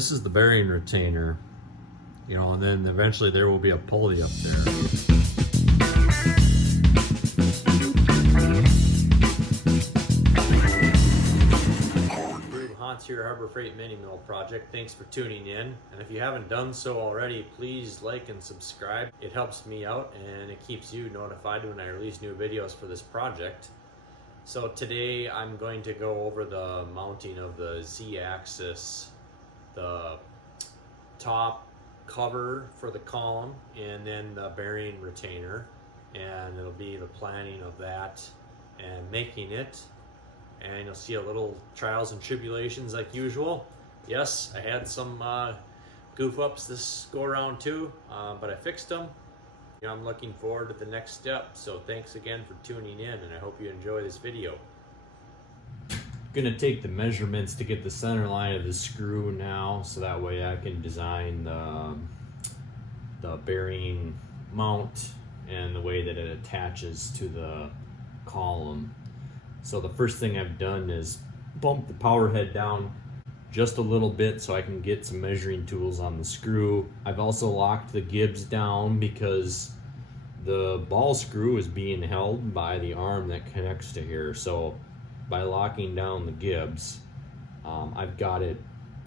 This is the bearing retainer, you know, and then eventually there will be a pulley up there. Hans here, Harbor Freight Mini Mill project. Thanks for tuning in. And if you haven't done so already, please like and subscribe. It helps me out and it keeps you notified when I release new videos for this project. So today I'm going to go over the mounting of the Z-axis, the top cover for the column, and then the bearing retainer, and it'll be the planning of that and making it, and you'll see a little trials and tribulations like usual. Yes, I had some goof ups this go around too, but I fixed them. I'm looking forward to the next step, so thanks again for tuning in, and I hope you enjoy this video. Gonna take the measurements to get the center line of the screw now, so that way I can design the bearing mount and the way that it attaches to the column. So the first thing I've done is bump the power head down just a little bit so I can get some measuring tools on the screw. I've also locked the gibs down because the ball screw is being held by the arm that connects to here. So by locking down the gibs, I've got it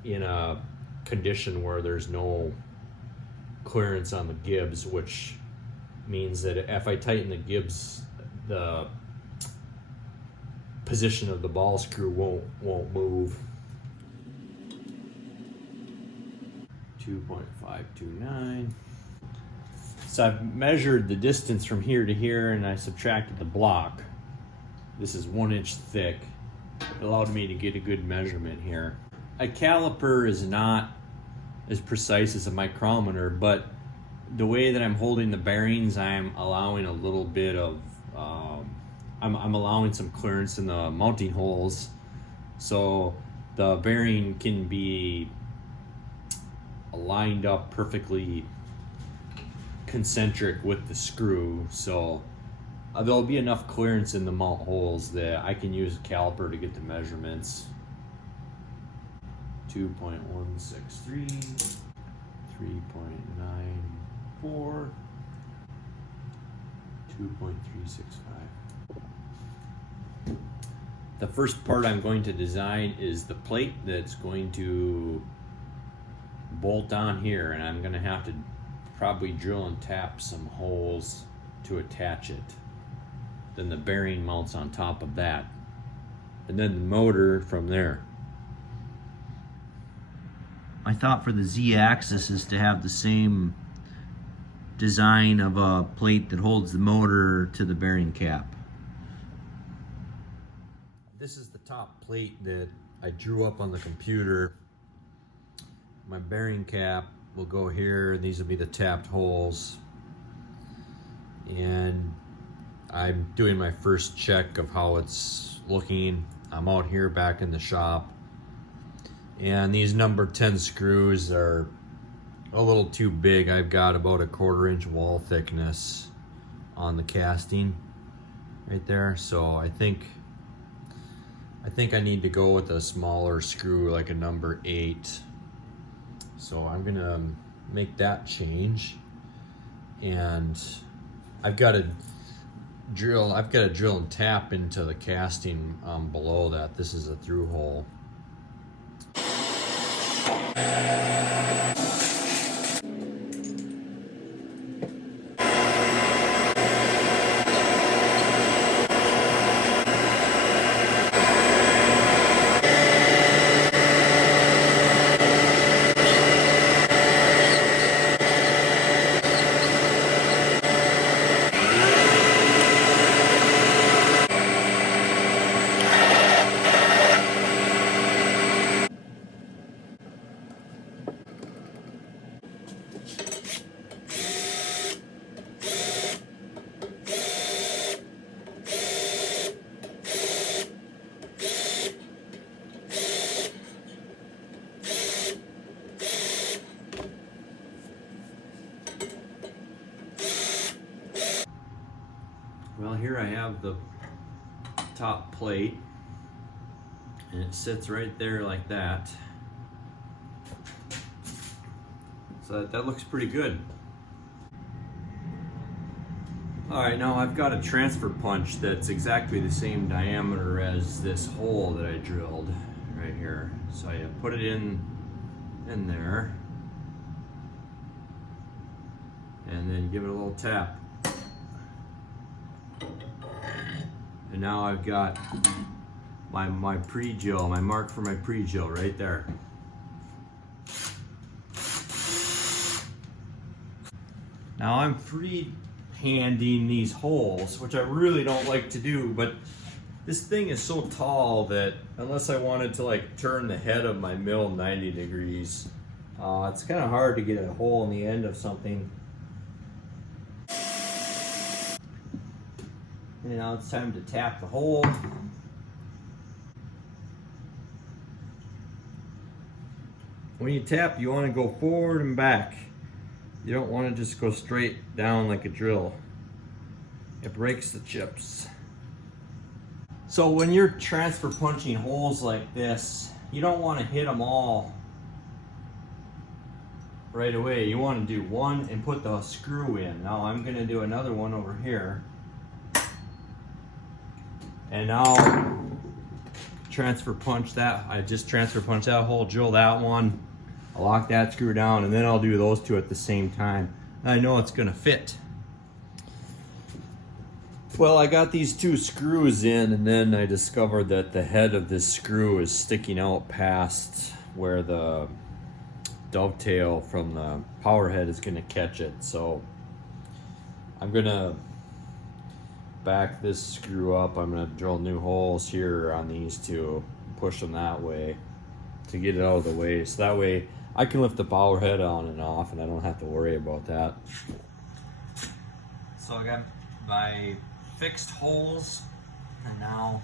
in a condition where there's no clearance on the gibs, which means that if I tighten the gibs, the position of the ball screw won't move. 2.529. So I've measured the distance from here to here and I subtracted the block. This is 1 inch thick. It allowed me to get a good measurement here. A caliper is not as precise as a micrometer, but the way that I'm holding the bearings, I'm allowing a little bit of, I'm allowing some clearance in the mounting holes, so the bearing can be lined up perfectly concentric with the screw. So there'll be enough clearance in the mount holes that I can use a caliper to get the measurements. 2.163, 3.94, 2.365. The first part I'm going to design is the plate that's going to bolt on here, and I'm going to have to probably drill and tap some holes to attach it. Then the bearing mounts on top of that, and then the motor from there. My thought for the Z-axis is to have the same design of a plate that holds the motor to the bearing cap. This is the top plate that I drew up on the computer. My bearing cap will go here. These will be the tapped holes. And I'm doing my first check of how it's looking. I'm out here back in the shop. And these number 10 screws are a little too big. I've got about a 1/4 inch wall thickness on the casting right there. So I think I need to go with a smaller screw, like a number 8. So I'm gonna make that change, and I've got to drill and tap into the casting below that. This is a through hole. Well, here I have the top plate, and it sits right there like that. So that looks pretty good. All right, now I've got a transfer punch that's exactly the same diameter as this hole that I drilled right here. So I put it in there, and then give it a little tap. And now I've got my pre-drill, my mark for my pre-drill right there. Now I'm free-handing these holes, which I really don't like to do, but this thing is so tall that unless I wanted to like turn the head of my mill 90 degrees, it's kind of hard to get a hole in the end of something. And now it's time to tap the hole. When you tap, you want to go forward and back. You don't want to just go straight down like a drill. It breaks the chips. So when you're transfer punching holes like this, you don't want to hit them all right away. You want to do one and put the screw in. Now I'm going to do another one over here. And now transfer punch that. I just transfer punch that hole, drill that one. I'll lock that screw down, and then I'll do those two at the same time. I know it's gonna fit. Well, I got these two screws in, and then I discovered that the head of this screw is sticking out past where the dovetail from the power head is gonna catch it. So I'm gonna back this screw up. I'm gonna drill new holes here on these two, push them that way to get it out of the way. So that way I can lift the power head on and off and I don't have to worry about that. So I got my fixed holes, and now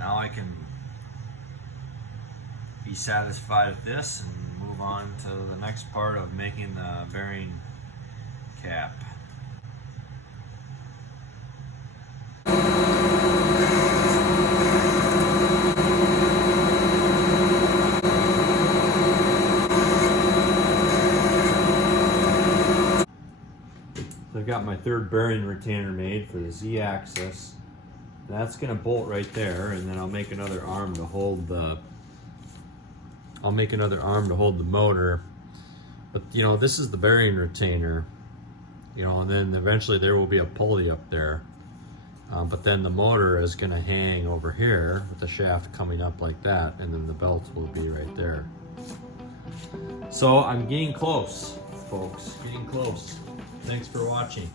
I can be satisfied with this and move on to the next part of making the bearing cap. I've got my third bearing retainer made for the Z-axis. That's going to bolt right there, and then I'll make another arm to hold the motor. But you know, this is the bearing retainer, you know, and then eventually there will be a pulley up there. But then the motor is going to hang over here with the shaft coming up like that, and then the belt will be right there. So I'm getting close, folks, getting close. Thanks for watching.